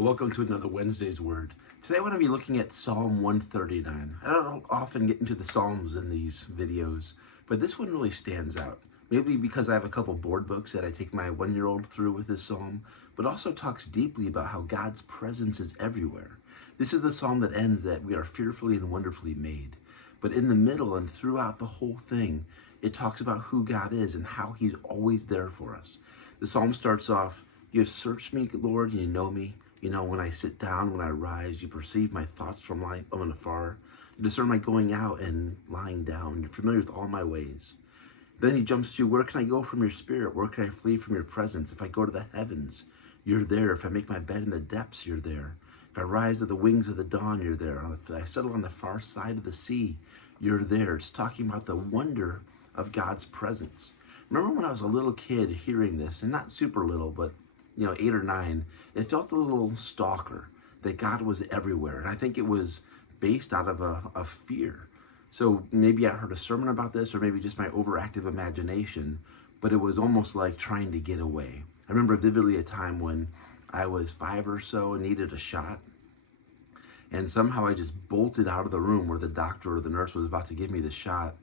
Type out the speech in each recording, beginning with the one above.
Well, welcome to another Wednesday's Word. Today I want to be looking at Psalm 139. I don't often get into the Psalms in these videos, but this one really stands out. Maybe because I have a couple board books that I take my one-year-old through with this psalm, but also talks deeply about how God's presence is everywhere. This is the psalm that ends that we are fearfully and wonderfully made. But in the middle and throughout the whole thing, it talks about who God is and how he's always there for us. The psalm starts off, "You have searched me, Lord, and you know me. You know, when I sit down, when I rise, you perceive my thoughts from afar. You discern my going out and lying down. You're familiar with all my ways." Then he jumps to, "Where can I go from your spirit? Where can I flee from your presence? If I go to the heavens, you're there. If I make my bed in the depths, you're there. If I rise to the wings of the dawn, you're there. If I settle on the far side of the sea, you're there." It's talking about the wonder of God's presence. Remember when I was a little kid hearing this, and not super little, but 8 or 9, it felt a little stalker, that God was everywhere. And I think it was based out of a fear. So maybe I heard a sermon about this, or maybe just my overactive imagination, but it was almost like trying to get away. I remember vividly a time when I was 5 or so and needed a shot. And somehow I just bolted out of the room where the doctor or the nurse was about to give me the shot,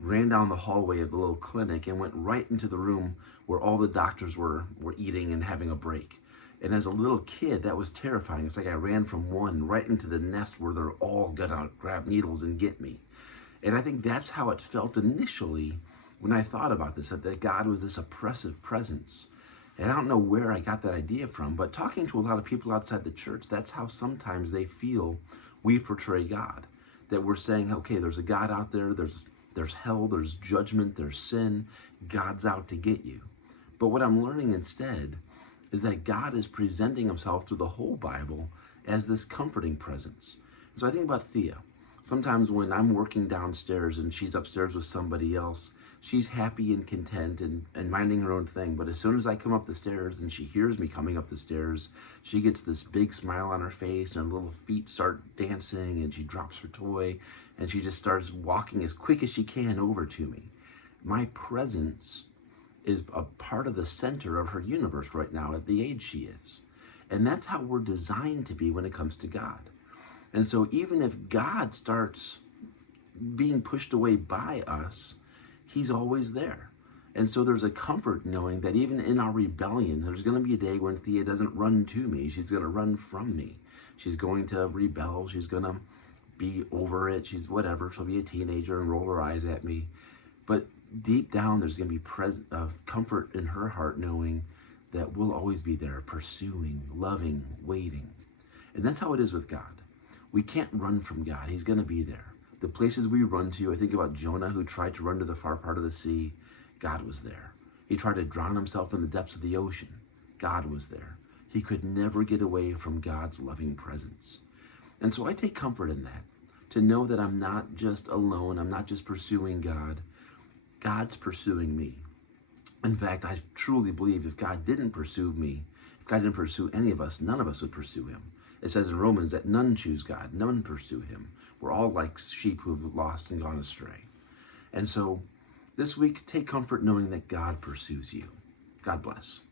ran down the hallway of the little clinic and went right into the room where all the doctors were eating and having a break. And as a little kid, that was terrifying. It's like I ran from one right into the nest where they're all gonna grab needles and get me. And I think that's how it felt initially when I thought about this, that God was this oppressive presence. And I don't know where I got that idea from, but talking to a lot of people outside the church, that's how sometimes they feel we portray God. That we're saying, okay, there's a God out there, there's hell, there's judgment, there's sin, God's out to get you. But what I'm learning instead is that God is presenting himself through the whole Bible as this comforting presence. So I think about Thea. Sometimes when I'm working downstairs and she's upstairs with somebody else, she's happy and content and minding her own thing. But as soon as I come up the stairs and she hears me coming up the stairs, she gets this big smile on her face and her little feet start dancing and she drops her toy and she just starts walking as quick as she can over to me. My presence is a part of the center of her universe right now at the age she is. And that's how we're designed to be when it comes to God. And so even if God starts being pushed away by us, he's always there. And so there's a comfort knowing that even in our rebellion, there's going to be a day when Thea doesn't run to me. She's going to run from me. She's going to rebel. She's going to be over it. She's whatever. She'll be a teenager and roll her eyes at me. But deep down, there's going to be comfort in her heart knowing that we'll always be there, pursuing, loving, waiting. And that's how it is with God. We can't run from God. He's going to be there. The places we run to, I think about Jonah, who tried to run to the far part of the sea. God was there. He tried to drown himself in the depths of the ocean. God was there. He could never get away from God's loving presence. And so I take comfort in that, to know that I'm not just alone. I'm not just pursuing God. God's pursuing me. In fact, I truly believe if God didn't pursue me, if God didn't pursue any of us, none of us would pursue him. It says in Romans that none choose God, none pursue him. We're all like sheep who have lost and gone astray. And so this week, take comfort knowing that God pursues you. God bless.